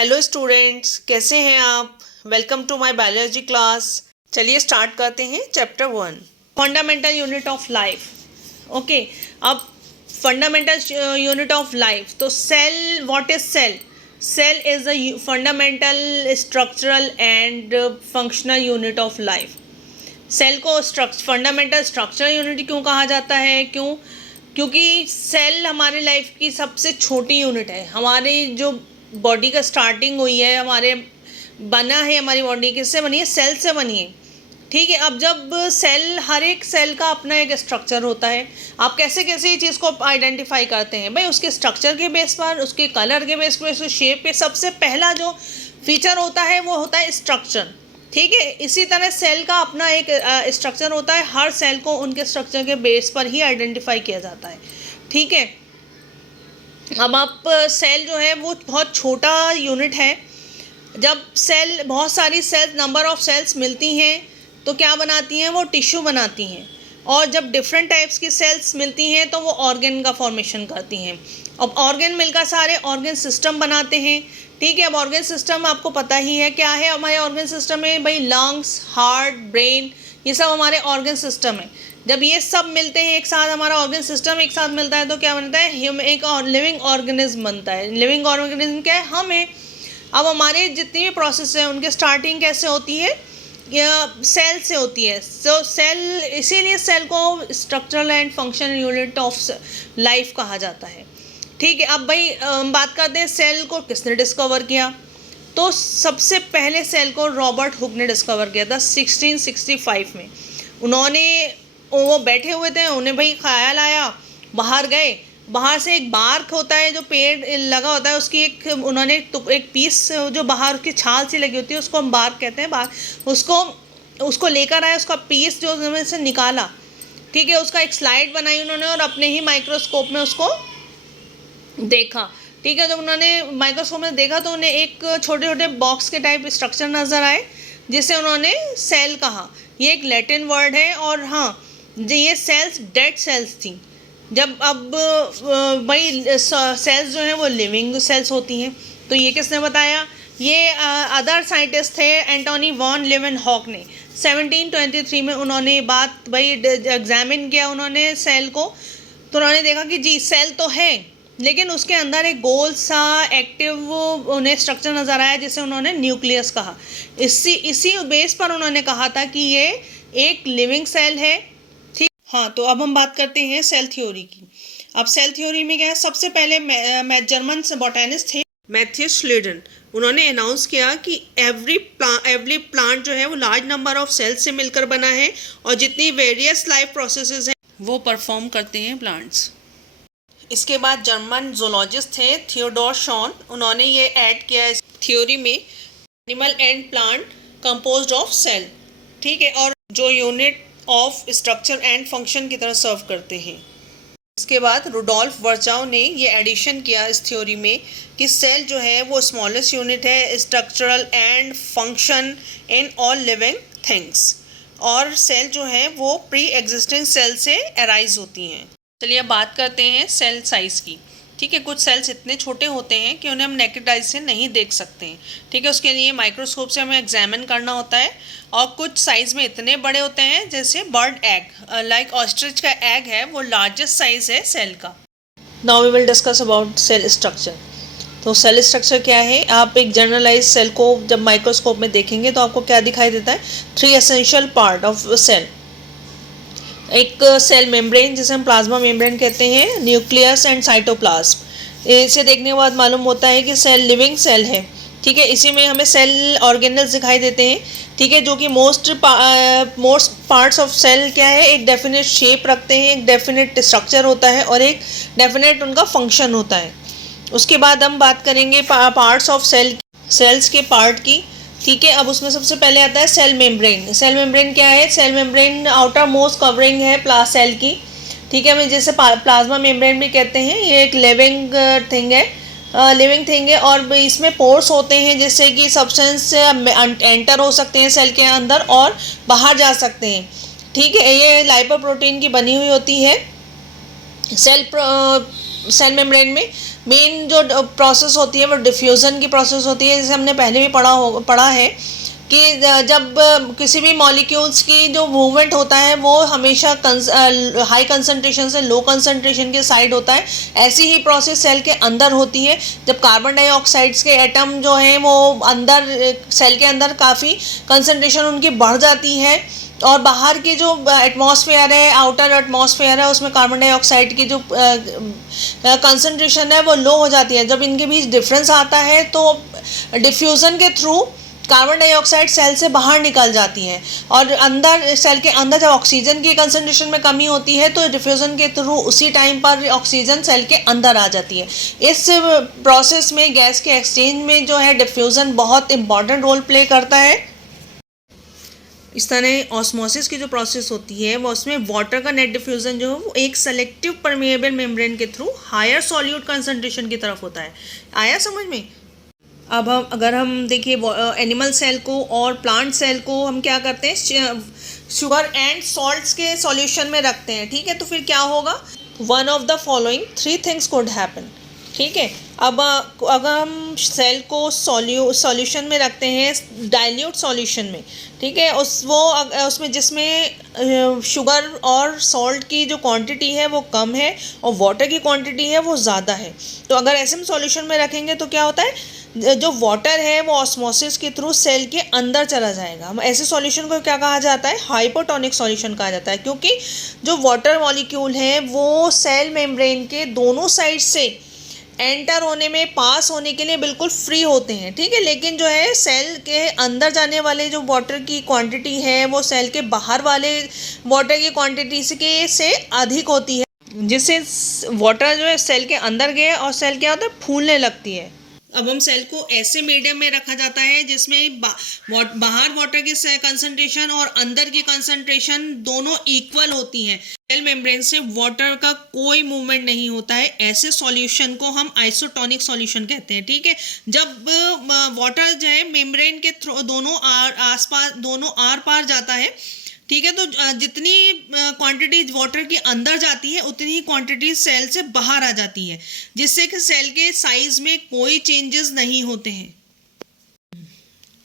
Hello students, कैसे हैं आप। Welcome to my biology class. चलिए स्टार्ट करते हैं chapter 1, fundamental unit of life. Okay, अब फंडामेंटल यूनिट ऑफ लाइफ, तो cell, what is cell? Cell is the fundamental structural and functional unit of life. Cell को fundamental structural unit क्यों कहा जाता है? क्योंकि सेल हमारी लाइफ की सबसे छोटी यूनिट है। हमारी जो बॉडी का स्टार्टिंग हुई है, बना है हमारी बॉडी किससे बनी है? सेल से बनी है। ठीक है, अब जब सेल, हर एक सेल का अपना एक स्ट्रक्चर होता है। आप कैसे कैसे ये चीज़ को आइडेंटिफाई करते हैं भाई? उसके स्ट्रक्चर के बेस पर, उसके कलर के बेस पर, उसके शेप पे सबसे पहला जो फीचर होता है वो होता है स्ट्रक्चर। ठीक है, इसी तरह सेल का अपना एक स्ट्रक्चर होता है। हर सेल को उनके स्ट्रक्चर के बेस पर ही आइडेंटिफाई किया जाता है। ठीक है, अब आप सेल जो है वो बहुत छोटा यूनिट है। जब सेल, बहुत सारी सेल्स, नंबर ऑफ सेल्स मिलती हैं तो क्या बनाती हैं? वो टिश्यू बनाती हैं। और जब डिफरेंट टाइप्स की सेल्स मिलती हैं तो वो ऑर्गन का फॉर्मेशन करती हैं। अब ऑर्गन मिलकर सारे ऑर्गन सिस्टम बनाते हैं। ठीक है, अब ऑर्गन सिस्टम आपको पता ही है क्या है हमारे ऑर्गन सिस्टम में भाई? लंग्स, हार्ट, ब्रेन, ये सब हमारे ऑर्गन सिस्टम है। जब ये सब मिलते हैं एक साथ, हमारा ऑर्गन सिस्टम एक साथ मिलता है तो क्या बनता है? हम एक लिविंग ऑर्गेनिज्म बनता है। लिविंग ऑर्गेनिज्म क्या है? हम हैं। अब हमारे जितनी भी प्रोसेस है उनके स्टार्टिंग कैसे होती है? सेल से होती है। तो सेल, इसीलिए सेल को structural and functional unit of life कहा जाता है। ठीक है, अब भाई हम बात करते हैं सेल को किसने डिस्कवर किया। तो सबसे पहले सेल को रॉबर्ट हुक ने डिस्कवर किया था 1665 में। उन्होंने, वो बैठे हुए थे, उन्हें भाई ख्याल आया, बाहर गए, बाहर से एक बार्क होता है जो पेड़ लगा होता है, उसकी उन्होंने एक पीस जो बाहर की छाल सी लगी होती है उसको हम बार्क कहते हैं, उसको लेकर आए, उसका पीस जो उन्होंने से निकाला। ठीक है, उसका एक स्लाइड बनाई उन्होंने और अपने ही माइक्रोस्कोप में उसको देखा। ठीक है, जब उन्होंने माइक्रोस्कोप में देखा तो उन्हें एक छोटे छोटे बॉक्स के टाइप स्ट्रक्चर नज़र आए जिसे उन्होंने सेल कहा। ये एक लैटिन वर्ड है। और हाँ, ये सेल्स डेड सेल्स थी। जब अब भाई सेल्स जो हैं वो लिविंग सेल्स होती हैं। तो ये किसने बताया? ये अदर साइंटिस्ट थे, एंटोनी वॉन लीवेनहॉक ने 1723 में उन्होंने बात भाई एग्जामिन किया उन्होंने सेल को। तो उन्होंने देखा कि जी सेल तो है, लेकिन उसके अंदर एक गोल सा एक्टिव उन्हें स्ट्रक्चर नज़र आया जिसे उन्होंने न्यूक्लियस कहा। इसी बेस पर उन्होंने कहा था कि ये एक लिविंग सेल है। ठीक, हाँ, तो अब हम बात करते हैं सेल थ्योरी की। अब सेल थ्योरी में क्या है? सबसे पहले जर्मन बॉटैनिस्ट थे मैथ्यूस श्लेडन। उन्होंने अनाउंस किया कि एवरी प्लांट जो है वो लार्ज नंबर ऑफ सेल्स से मिलकर बना है और जितनी वेरियस लाइफ प्रोसेसेस हैं वो परफॉर्म करते हैं प्लांट्स। इसके बाद जर्मन जोलॉजिस्ट थे थियोडोर शॉन। उन्होंने ये ऐड किया इस थ्योरी में animal and plant composed of cell. ठीक है, और जो unit of structure and function की तरह सर्व करते हैं। इसके बाद रुडोल्फ वर्चाउ ने ये एडिशन किया इस थ्योरी में कि सेल जो है वो स्मॉलेस्ट यूनिट है structural and function in all living things. और सेल जो है वो प्री एग्जिस्टिंग सेल से अराइज होती हैं। चलिए अब बात करते हैं सेल साइज़ की। ठीक है, कुछ सेल्स इतने छोटे होते हैं कि उन्हें हम नेकेड आई से नहीं देख सकते हैं। ठीक है, उसके लिए माइक्रोस्कोप से हमें एग्जामिन करना होता है। और कुछ साइज़ में इतने बड़े होते हैं जैसे बर्ड एग, लाइक ऑस्ट्रिच का एग है, वो लार्जेस्ट साइज़ है सेल का। Now we will discuss about cell structure. तो सेल स्ट्रक्चर क्या है? आप एक जनरलाइज सेल को जब माइक्रोस्कोप में देखेंगे तो आपको क्या दिखाई देता है? 3 एसेंशियल पार्ट ऑफ सेल। एक सेल मेम्ब्रेन जिसे हम प्लाज्मा मेम्ब्रेन कहते हैं, न्यूक्लियस एंड साइटोप्लाज्म। इसे देखने के बाद मालूम होता है कि सेल लिविंग सेल है। ठीक है, इसी में हमें सेल ऑर्गेनल्स दिखाई देते हैं। ठीक है, जो कि मोस्ट पार्ट्स ऑफ सेल क्या है? एक डेफिनेट शेप रखते हैं, एक डेफिनेट स्ट्रक्चर होता है और एक डेफिनेट उनका फंक्शन होता है। उसके बाद हम बात करेंगे पार्ट्स ऑफ सेल्स के पार्ट की। ठीक है, अब उसमें सबसे पहले आता है सेल मेम्ब्रेन। सेल मेम्ब्रेन क्या है? Cell membrane outermost covering है सेल की। ठीक है, हमें जैसे प्लाज्मा मेम्ब्रेन भी कहते हैं। ये एक लिविंग थिंग है और इसमें पोर्स होते हैं जिससे कि सब्सटेंस एंटर हो सकते हैं सेल के अंदर और बाहर जा सकते हैं। ठीक है, ये लाइपोप्रोटीन की बनी हुई होती है सेल मेम्ब्रेन में। मेन जो प्रोसेस होती है वो डिफ्यूज़न की प्रोसेस होती है, जैसे हमने पहले भी पढ़ा है कि जब किसी भी मॉलिक्यूल्स की जो मूवमेंट होता है वो हमेशा हाई कंसंट्रेशन से लो कंसंट्रेशन के साइड होता है। ऐसी ही प्रोसेस सेल के अंदर होती है, जब कार्बन डाइऑक्साइड्स के एटम जो हैं वो अंदर सेल के अंदर काफ़ी कंसंट्रेशन उनकी बढ़ जाती है और बाहर की जो एटमॉस्फेयर है, आउटर एटमॉस्फेयर है, उसमें कार्बन डाइऑक्साइड की जो कंसंट्रेशन है वो लो हो जाती है। जब इनके बीच डिफरेंस आता है तो डिफ्यूज़न के थ्रू कार्बन डाइऑक्साइड सेल से बाहर निकल जाती है और अंदर सेल के अंदर जब ऑक्सीजन की कंसंट्रेशन में कमी होती है तो डिफ्यूज़न के थ्रू उसी टाइम पर ऑक्सीजन सेल के अंदर आ जाती है। इस प्रोसेस में गैस के एक्सचेंज में जो है डिफ्यूज़न बहुत इंपॉर्टेंट रोल प्ले करता है। इस तरह ऑस्मोसिस की जो प्रोसेस होती है वो उसमें वाटर का नेट डिफ्यूज़न जो है वो एक सेलेक्टिव परमेएबल मेम्ब्रेन के थ्रू हायर सॉल्यूट कंसंट्रेशन की तरफ होता है। आया समझ में? अब अगर हम देखिए एनिमल सेल को और प्लांट सेल को हम क्या करते हैं, शुगर एंड सॉल्ट्स के सॉल्यूशन में रखते हैं, ठीक है। तो फिर क्या होगा, one of the following three things could happen, ठीक है। अब अगर हम सेल को सॉल्यूशन में रखते हैं डाइल्यूट सॉल्यूशन में, ठीक है, उसमें जिसमें शुगर और सॉल्ट की जो क्वांटिटी है वो कम है और वाटर की क्वांटिटी है वो ज़्यादा है, तो अगर ऐसे हम सॉल्यूशन में रखेंगे तो क्या होता है, जो वाटर है वो ऑस्मोसिस के थ्रू सेल के अंदर चला जाएगा। हम ऐसे सॉल्यूशन को क्या कहा जाता है, हाइपोटोनिक सॉल्यूशन कहा जाता है, क्योंकि जो वाटर मॉलिक्यूल है वो सेल मेम्ब्रेन के दोनों साइड से एंटर होने में, पास होने के लिए बिल्कुल फ्री होते हैं, ठीक है। लेकिन जो है सेल के अंदर जाने वाले जो वाटर की क्वांटिटी है वो सेल के बाहर वाले वाटर की क्वांटिटी से अधिक होती है, जिससे वाटर जो है सेल के अंदर गया और सेल क्या होता है, फूलने लगती है। अब हम सेल को ऐसे मीडियम में रखा जाता है जिसमें बाहर वाटर की कंसंट्रेशन और अंदर की कंसंट्रेशन दोनों इक्वल होती हैं। सेल मेम्ब्रेन से वाटर का कोई मूवमेंट नहीं होता है। ऐसे सॉल्यूशन को हम आइसोटोनिक सॉल्यूशन कहते हैं, ठीक है। जब वाटर जो है मेम्ब्रेन के थ्रू दोनों आर पार जाता है, ठीक है, तो जितनी क्वांटिटी वाटर की अंदर जाती है उतनी ही क्वांटिटी सेल से बाहर आ जाती है, जिससे कि सेल के साइज में कोई चेंजेस नहीं होते हैं।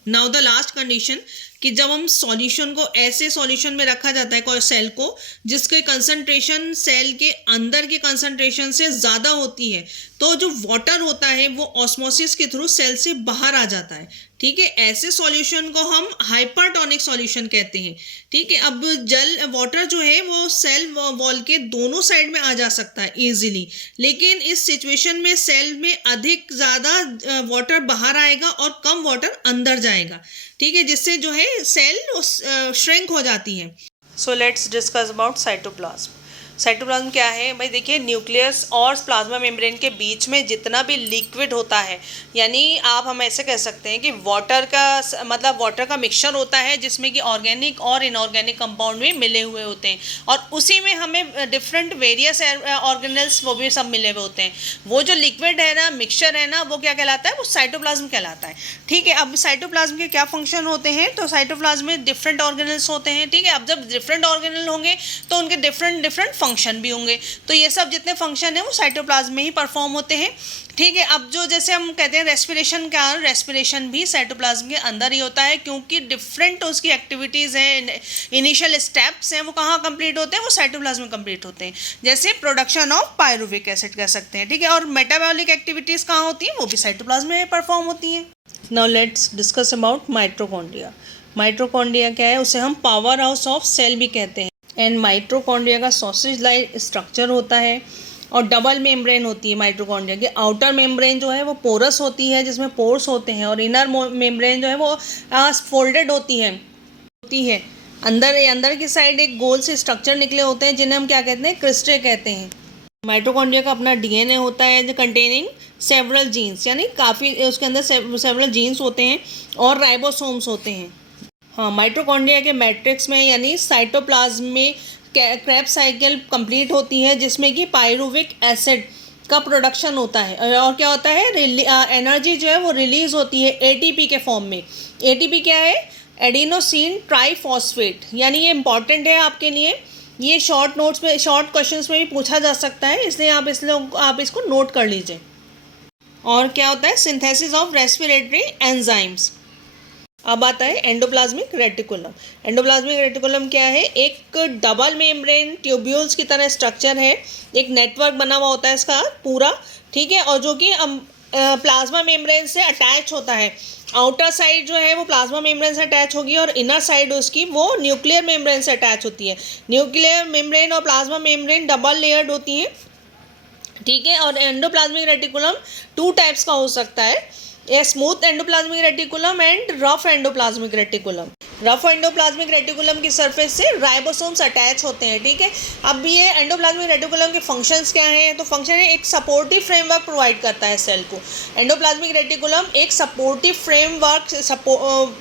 नाउ द लास्ट कंडीशन कि जब हम सॉल्यूशन को ऐसे सॉल्यूशन में रखा जाता है कोई सेल को जिसके कंसंट्रेशन सेल के अंदर के कंसंट्रेशन से ज़्यादा होती है, तो जो वाटर होता है वो ऑस्मोसिस के थ्रू सेल से बाहर आ जाता है, ठीक है। ऐसे सॉल्यूशन को हम हाइपरटोनिक सॉल्यूशन कहते हैं, ठीक है। अब वाटर जो है वो सेल वॉल के दोनों साइड में आ जा सकता है इजीली, लेकिन इस सिचुएशन में सेल में अधिक ज़्यादा वाटर बाहर आएगा और कम वाटर अंदर जाएगा, ठीक है, जिससे जो है सेल श्रिंक हो जाती है। So let's discuss about cytoplasm. Cytoplasm क्या है भाई, देखिए न्यूक्लियस और प्लाज्मा मेम्ब्रेन के बीच में जितना भी लिक्विड होता है, यानी हम ऐसे कह सकते हैं कि वाटर का मिक्सचर होता है जिसमें कि ऑर्गेनिक और इनऑर्गेनिक कंपाउंड भी मिले हुए होते हैं, और उसी में हमें डिफरेंट वेरियस ऑर्गेनल्स वो भी सब मिले हुए होते हैं। वो जो लिक्विड है ना, मिक्सचर है ना, वो क्या कहलाता है, वो साइटोप्लाज्म कहलाता है, ठीक है। अब साइटोप्लाज्म के क्या फंक्शन होते हैं, तो साइटोप्लाज्म में डिफरेंट ऑर्गेनल्स होते हैं, ठीक है। अब जब डिफरेंट ऑर्गेनल होंगे तो उनके डिफरेंट फंक्शन भी होंगे, तो ये सब जितने फंक्शन हैं वो साइटोप्लाज्म में ही परफॉर्म होते हैं, ठीक है। अब जो जैसे हम कहते हैं रेस्पिरेशन का, रेस्पिरेशन भी साइटोप्लाज्म के अंदर ही होता है, क्योंकि डिफरेंट उसकी एक्टिविटीज़ हैं, इनिशियल स्टेप्स हैं, वो कहाँ कंप्लीट होते हैं, वो साइटोप्लाज्म में कंप्लीट होते हैं। जैसे प्रोडक्शन ऑफ पायरुविक एसिड कह सकते हैं, ठीक है। और मेटाबॉलिक एक्टिविटीज़ कहाँ होती हैं, वो भी साइटोप्लाज्म में परफॉर्म होती हैं। Now let's discuss about mitochondria. Mitochondria क्या है, उसे हम पावर हाउस ऑफ सेल भी कहते हैं। एंड माइटोकॉन्ड्रिया का सॉसेज लाइक स्ट्रक्चर होता है और डबल मेम्ब्रेन होती है। माइटोकॉन्ड्रिया की आउटर मेम्ब्रेन जो है वो पोरस होती है, जिसमें पोर्स होते हैं, और इनर मेम्ब्रेन जो है वो फोल्डेड होती है। अंदर की साइड एक गोल से स्ट्रक्चर निकले होते हैं जिन्हें हम क्या कहते हैं, क्रिस्टे कहते हैं। माइटोकॉन्ड्रिया का अपना डीएनए होता है जो कंटेनिंग सेवरल जीन्स, यानी काफ़ी उसके अंदर सेवरल जीन्स होते हैं और राइबोसोम्स होते हैं। हाँ, माइटोकॉन्ड्रिया के मैट्रिक्स में यानी साइटोप्लाज्म में क्रेब्स साइकिल कंप्लीट होती है, जिसमें कि पायरुविक एसिड का प्रोडक्शन होता है, और क्या होता है, एनर्जी जो है वो रिलीज़ होती है एटीपी के फॉर्म में। एटीपी क्या है, एडिनोसिन ट्राइफॉस्फेट, यानी ये इंपॉर्टेंट है आपके लिए, ये शॉर्ट क्वेश्चंस में भी पूछा जा सकता है, इसलिए आप इसको नोट कर लीजिए। और क्या होता है, सिंथेसिस ऑफ रेस्पिरेटरी एंजाइम्स। अब आता है एंडोप्लाज्मिक रेटिकुलम। एंडोप्लाज्मिक रेटिकुलम क्या है, एक डबल मेम्ब्रेन ट्यूब्यूल्स की तरह स्ट्रक्चर है, एक नेटवर्क बना हुआ होता है इसका पूरा, ठीक है, और जो कि प्लाज्मा मेम्ब्रेन से अटैच होता है। आउटर साइड जो है वो प्लाज्मा मेम्ब्रेन से अटैच होगी और इनर साइड उसकी वो न्यूक्लियर मेम्ब्रेन से अटैच होती है। न्यूक्लियर मेम्ब्रेन और प्लाज्मा मेम्ब्रेन डबल लेयर्ड होती हैं, ठीक है। और एंडोप्लाज्मिक रेटिकुलम 2 टाइप्स का हो सकता है, a smooth endoplasmic reticulum and rough endoplasmic reticulum. Rough endoplasmic reticulum की सरफेस से राइबोसोम्स अटैच होते हैं, ठीक है। अब ये एंडोप्लाज्मिक रेटिकुलम के फंक्शंस क्या हैं, तो फंक्शन है एक सपोर्टिव फ्रेमवर्क प्रोवाइड करता है सेल को। एंडोप्लाज्मिक रेटिकुलम एक सपोर्टिव फ्रेमवर्क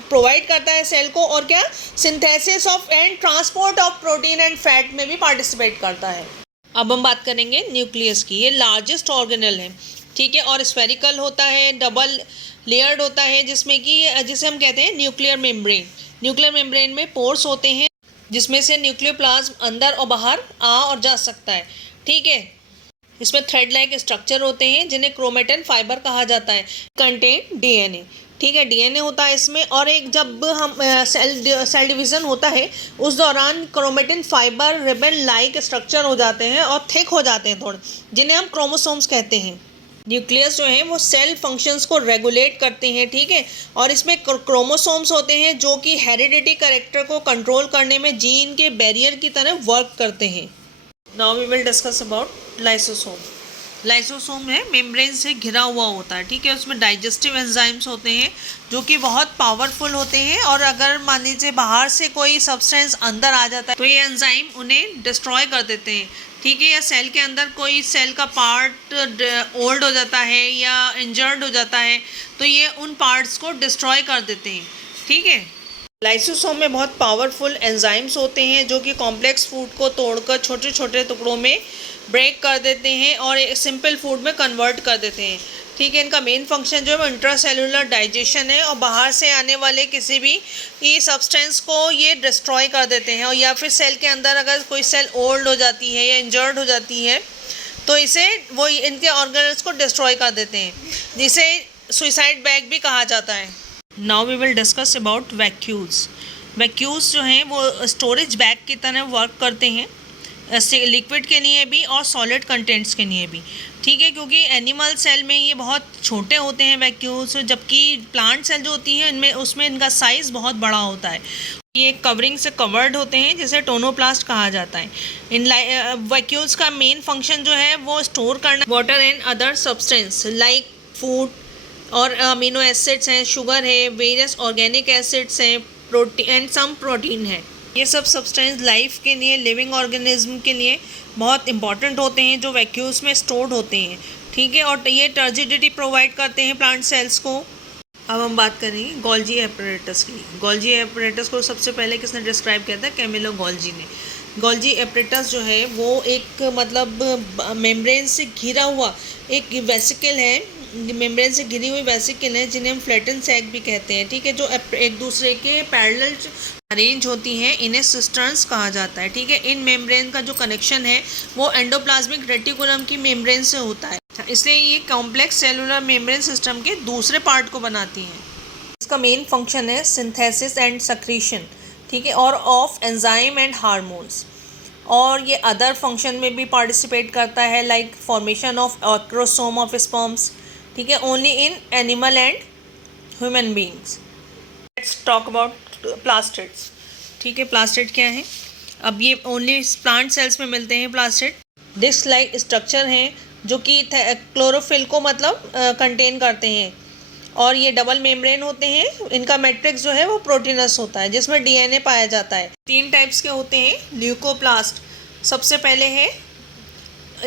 प्रोवाइड करता है सेल को, और क्या, synthesis of and transport of protein and fat में भी पार्टिसिपेट करता है। अब हम बात करेंगे न्यूक्लियस की। ये लार्जेस्ट ऑर्गेनल है, ठीक है, और स्फेरिकल होता है, डबल लेयर्ड होता है, जिसमें कि जिसे हम कहते हैं न्यूक्लियर मेम्ब्रेन। न्यूक्लियर मेम्ब्रेन में पोर्स होते हैं जिसमें से न्यूक्लियोप्लाज्म अंदर और बाहर आ और जा सकता है, ठीक है। इसमें थ्रेड लाइक स्ट्रक्चर होते हैं जिन्हें क्रोमेटिन फाइबर कहा जाता है। कंटेन डीएनए, ठीक है, डीएनए होता है इसमें। और एक जब हम सेल डिवीज़न होता है उस दौरान chromatin fibre ribbon like structure हो जाते हैं और थिक हो जाते हैं थोड़े, जिन्हें हम क्रोमोसोम्स कहते हैं। न्यूक्लियस जो है वो सेल फंक्शंस को रेगुलेट करते हैं, ठीक है, और इसमें क्रोमोसोम्स होते हैं जो कि हेरिडिटी कैरेक्टर को कंट्रोल करने में जीन के बैरियर की तरह वर्क करते हैं। Now we will discuss about lysosome. Lysosome है मेम्ब्रेन से घिरा हुआ होता है, ठीक है, उसमें डाइजेस्टिव एंजाइम्स होते हैं जो कि बहुत पावरफुल होते हैं, और अगर मान लीजिए बाहर से कोई सब्सटेंस अंदर आ जाता है तो ये एंजाइम उन्हें डिस्ट्रॉय कर देते हैं, ठीक है। या सेल के अंदर कोई सेल का पार्ट ओल्ड हो जाता है या इंजर्ड हो जाता है तो ये उन पार्ट्स को डिस्ट्रॉय कर देते हैं, ठीक है। लाइसोसोम में बहुत पावरफुल एंजाइम्स होते हैं जो कि कॉम्प्लेक्स फूड को तोड़कर छोटे छोटे टुकड़ों में ब्रेक कर देते हैं और सिंपल फूड में कन्वर्ट कर देते हैं, ठीक है। इनका मेन फंक्शन जो है इंट्रासेलुलर डाइजेशन है, और बाहर से आने वाले किसी भी ये सब्सटेंस को ये डिस्ट्रॉय कर देते हैं। और या फिर सेल के अंदर अगर कोई सेल ओल्ड हो जाती है या इंजर्ड हो जाती है तो इसे वो इनके ऑर्गन्स को डिस्ट्रॉय कर देते हैं, जिसे सुइसाइड बैग भी कहा जाता है। Now we will discuss about vacuoles. Vacuoles जो हैं वो स्टोरेज बैग की तरह वर्क करते हैं, लिक्विड के लिए भी और सॉलिड कंटेंट्स के लिए भी, ठीक है, क्योंकि एनिमल सेल में ये बहुत छोटे होते हैं वैक्यूल्स, जबकि प्लांट सेल जो होती है इनमें उसमें इनका साइज़ बहुत बड़ा होता है। ये कवरिंग से कवर्ड होते हैं जिसे टोनोप्लास्ट कहा जाता है। इन वैक्यूल्स का मेन फंक्शन जो है वो स्टोर करना water and other substance like food और अमीनो एसिड्स हैं, शुगर है, वेरियस ऑर्गेनिक एसिड्स हैं, प्रोटीन एंड सम प्रोटीन है। ये सब सब्सटेंस लाइफ के लिए, लिविंग ऑर्गेनिज्म के लिए बहुत इंपॉर्टेंट होते हैं जो वैक्यूल्स में स्टोर्ड होते हैं, ठीक है, और ये टर्जिडिटी प्रोवाइड करते हैं प्लांट सेल्स को। अब हम बात करेंगे गोल्जी एपरेटस की। गोल्जी एपरेटस को सबसे पहले किसने डिस्क्राइब किया था, कैमिलो गोल्जी ने। गोल्जी एपरेटस जो है वो एक मतलब मेम्ब्रेन से घिरा हुआ एक वेसिकल है, मेम्ब्रेन से घिरी हुई वेसिकल है जिन्हें हम फ्लैटन सैक भी कहते हैं, ठीक है, जो एक दूसरे के पैरेलल अरेंज होती हैं, इन्हें सिस्टर्न्स कहा जाता है, ठीक है। इन मेम्ब्रेन का जो कनेक्शन है वो एंडोप्लाज्मिक रेटिकुलम की मेम्ब्रेन से होता है, इसलिए ये कॉम्प्लेक्स सेलुलर मेम्ब्रेन सिस्टम के दूसरे पार्ट को बनाती हैं। इसका मेन फंक्शन है सिंथेसिस एंड सक्रीशन, ठीक है, और ऑफ एंजाइम एंड हार्मोन्स, और ये अदर फंक्शन में भी पार्टिसिपेट करता है like formation of acrosome of sperms, ठीक है, only in animal and human beings. Let's talk about plastids, ठीक है। प्लास्टिड क्या है, अब ये ओनली प्लांट सेल्स में मिलते हैं। प्लास्टिड डिस्क लाइक स्ट्रक्चर हैं जो कि क्लोरोफिल को मतलब कंटेन करते हैं, और ये डबल मेम्ब्रेन होते हैं। इनका मैट्रिक्स जो है वो प्रोटीनस होता है जिसमें डीएनए पाया जाता है। 3 टाइप्स के होते हैं। ल्यूकोप्लास्ट सबसे पहले है,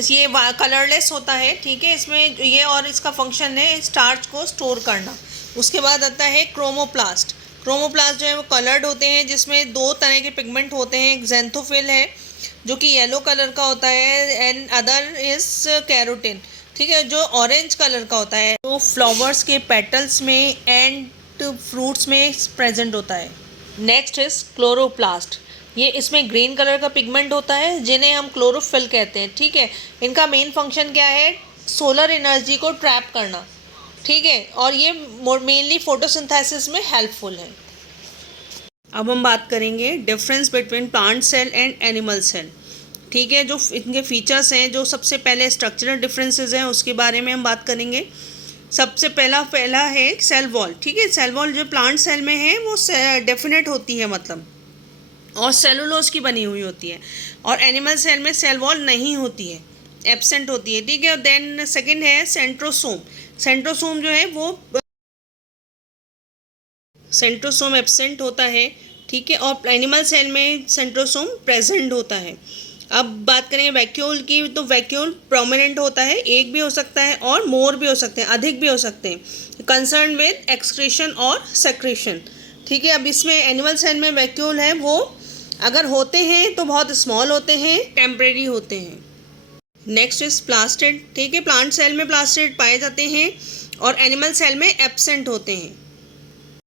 ये कलरलेस होता है, ठीक है, इसमें ये और इसका फंक्शन है स्टार्च को स्टोर करना। उसके बाद आता है क्रोमोप्लास्ट। क्रोमोप्लास्ट जो है वो कलर्ड होते हैं जिसमें 2 तरह के पिगमेंट होते हैं। एक ज़ेंथोफिल है जो कि येलो कलर का होता है एंड अदर इज़ कैरोटिन, ठीक है, जो ऑरेंज कलर का होता है, तो फ्लावर्स के पेटल्स में एंड फ्रूट्स में प्रेजेंट होता है। नेक्स्ट इज क्लोरोप्लास्ट, ये इसमें ग्रीन कलर का पिगमेंट होता है जिन्हें हम क्लोरोफिल कहते हैं, ठीक है। इनका मेन फंक्शन क्या है, सोलर एनर्जी को ट्रैप करना, ठीक है, और ये मेनली फोटोसिंथेसिस में हेल्पफुल है। अब हम बात करेंगे difference between plant cell and animal cell. ठीक है, जो इनके फीचर्स हैं, जो सबसे पहले स्ट्रक्चरल डिफरेंसेस हैं उसके बारे में हम बात करेंगे। सबसे पहला है सेल वॉल। ठीक है, सेल वॉल जो प्लांट सेल में है वो डेफिनेट होती है, मतलब, और सेलुलोज की बनी हुई होती है, और एनिमल सेल में सेल वॉल नहीं होती है, एब्सेंट होती है। ठीक है, देन सेकंड है सेंट्रोसोम। सेंट्रोसोम जो है वो सेंट्रोसोम एब्सेंट होता है। ठीक है, और एनिमल सेल में सेंट्रोसोम प्रेजेंट होता है। अब बात करें वैक्यूल की, तो वैक्यूल प्रोमिनेंट होता है, एक भी हो सकता है और मोर भी हो सकते हैं, अधिक भी हो सकते हैं, कंसर्न विद एक्सक्रीशन और सेक्रेशन। ठीक है, अब इसमें एनिमल सेल में वैक्यूल है वो अगर होते हैं तो बहुत स्मॉल होते हैं, टेम्परेरी होते हैं। Next is plastid. ठीक है, प्लांट सेल में प्लास्टिड पाए जाते हैं और एनिमल सेल में एब्सेंट होते हैं।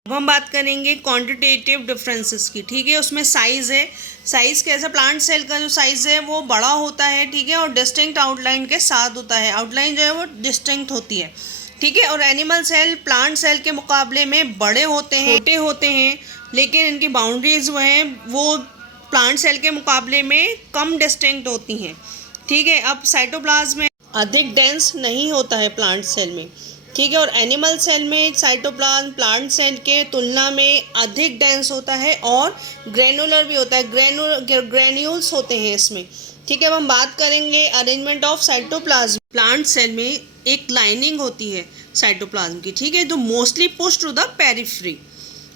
अब हम बात करेंगे क्वांटिटेटिव डिफरेंसेस की। ठीक है, उसमें साइज़ है। साइज़ कैसा, प्लांट सेल का जो साइज़ है वो बड़ा होता है। ठीक है, और डिस्टिंक्ट आउटलाइन के साथ होता है, आउटलाइन जो है वो डिस्टिंक्ट होती है। ठीक है, और एनिमल सेल प्लांट सेल के मुकाबले में बड़े होते हैं, छोटे होते हैं, लेकिन इनकी बाउंड्रीज वो प्लांट सेल के मुकाबले में कम डिस्टिंक्ट होती हैं। ठीक है, अब साइटोप्लाज्म में अधिक डेंस नहीं होता है प्लांट सेल में। ठीक है, और एनिमल सेल में साइटोप्लाज्म प्लांट सेल के तुलना में अधिक डेंस होता है और ग्रेनुलर भी होता है, ग्रेन्यूल्स होते हैं इसमें। ठीक है, अब हम बात करेंगे arrangement of cytoplasm. Plant cell में एक लाइनिंग होती है साइटोप्लाज्म की। ठीक है, जो mostly push to the periphery.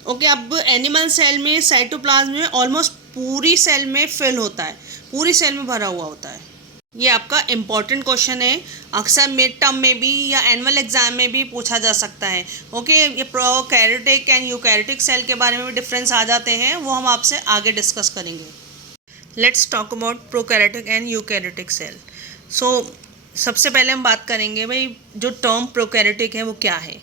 Okay, अब एनिमल सेल में साइटोप्लाज्म में ऑलमोस्ट पूरी सेल में फिल होता है, पूरी सेल में भरा हुआ होता है। ये आपका इम्पॉर्टेंट क्वेश्चन है, अक्सर मिड टर्म में भी या एनुअल एग्जाम में भी पूछा जा सकता है। ओके, ये प्रोकैरियोटिक एंड यूकैरियोटिक सेल के बारे में भी डिफरेंस आ जाते हैं, वो हम आपसे आगे डिस्कस करेंगे। Let's talk about prokaryotic and eukaryotic cell. So सबसे पहले हम बात करेंगे भाई जो टर्म प्रोकैरियोटिक है वो क्या है।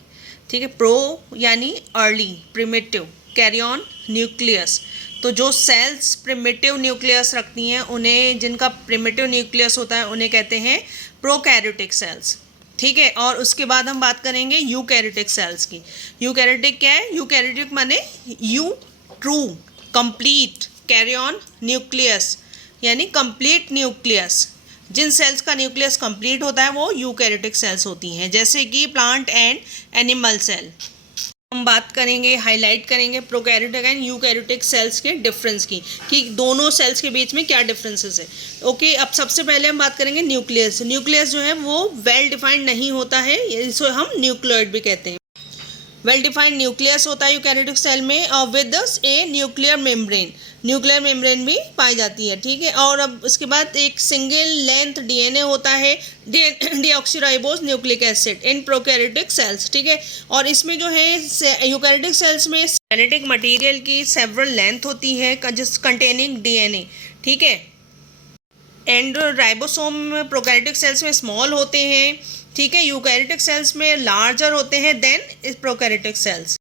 ठीक है, प्रो यानी अर्ली, प्रिमिटिव, कैरियन न्यूक्लियस। तो जो सेल्स प्रिमिटिव न्यूक्लियस रखती हैं उन्हें, जिनका प्रिमिटिव न्यूक्लियस होता है उन्हें कहते हैं प्रोकैरियोटिक सेल्स। ठीक है, और उसके बाद हम बात करेंगे यूकैरियोटिक सेल्स की। यूकैरियोटिक क्या है, यूकैरियोटिक माने eu true, complete, karyon nucleus यानी कंप्लीट न्यूक्लियस। जिन सेल्स का न्यूक्लियस कंप्लीट होता है वो यूकैरियोटिक सेल्स होती हैं, जैसे कि प्लांट एंड एनिमल सेल। हम बात करेंगे, हाईलाइट करेंगे प्रोकैरियोटिक एंड यूकैरियोटिक सेल्स के डिफरेंस की, कि दोनों सेल्स के बीच में क्या डिफरेंसेस है। ओके, अब सबसे पहले हम बात करेंगे न्यूक्लियस। न्यूक्लियस जो है वो वेल डिफाइंड नहीं होता है, इसे हम न्यूक्लियोइड भी कहते हैं। वेल डिफाइंड न्यूक्लियस होता है यूकैरियोटिक सेल में, और with a nuclear membrane, nuclear membrane भी पाई जाती है। ठीक है, और अब उसके बाद एक सिंगल लेंथ डीएनए होता है, deoxyribose nucleic acid in prokaryotic cells. ठीक है, और इसमें जो है यूकैरियोटिक सेल्स में जेनेटिक मटेरियल की सेवरल लेंथ होती है जिस कंटेनिंग डीएनए। ठीक है, एंड राइबोसोम प्रोकैरियोटिक सेल्स में स्मॉल होते हैं। ठीक है, यूकैरियोटिक सेल्स में लार्जर होते हैं than prokaryotic cells.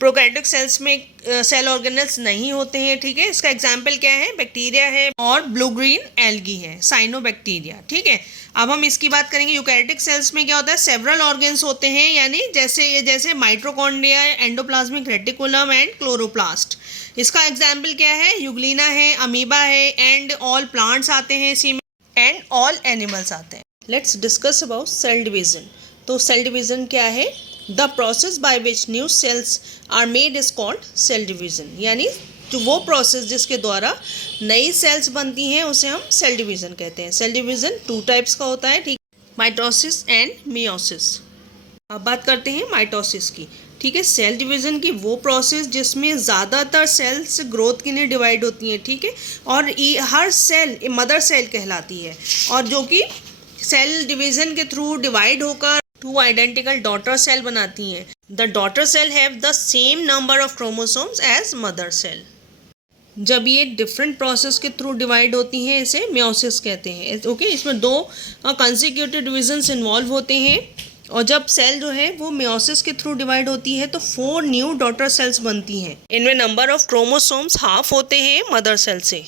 Prokaryotic cells में सेल ऑर्गेनेल्स नहीं होते हैं। ठीक है, इसका एग्जाम्पल क्या है, बैक्टीरिया है और ब्लू ग्रीन एल्गी है, साइनोबैक्टीरिया। ठीक है, अब हम इसकी बात करेंगे यूकैरियोटिक सेल्स में क्या होता है, सेवरल ऑर्गेन्स होते हैं, यानी जैसे mitochondria, endoplasmic reticulum and chloroplast. इसका एग्जाम्पल क्या है, यूग्लिना है, अमीबा है, एंड ऑल प्लांट्स आते हैं इसी में, एंड ऑल एनिमल्स आते हैं। Let's discuss about cell division. तो सेल डिवीजन क्या है, the process by which new cells are made is called cell division, यानी जो वो प्रोसेस जिसके द्वारा नई सेल्स बनती हैं उसे हम सेल डिवीजन कहते हैं। सेल डिवीजन 2 टाइप्स का होता है, ठीक, माइटोसिस एंड मियोसिस। अब बात करते हैं माइटोसिस की। ठीक है, सेल डिवीज़न की वो प्रोसेस जिसमें ज़्यादातर सेल्स ग्रोथ के लिए डिवाइड होती हैं। ठीक है, और हर सेल मदर सेल कहलाती है, और जो कि सेल डिवीज़न के थ्रू डिवाइड होकर 2 आइडेंटिकल डॉटर सेल बनाती हैं। The daughter cell have the same number of chromosomes as mother cell. जब ये डिफरेंट प्रोसेस के थ्रू डिवाइड होती हैं इसे मियोसिस कहते हैं। ओके, इसमें 2 कंसेक्यूटिव डिविजन्स इन्वॉल्व होते हैं, और जब सेल जो है वो मियोसिस के थ्रू डिवाइड होती है तो 4 न्यू डॉटर सेल्स बनती हैं। इनमें नंबर ऑफ क्रोमोसोम्स हाफ होते हैं मदर सेल से।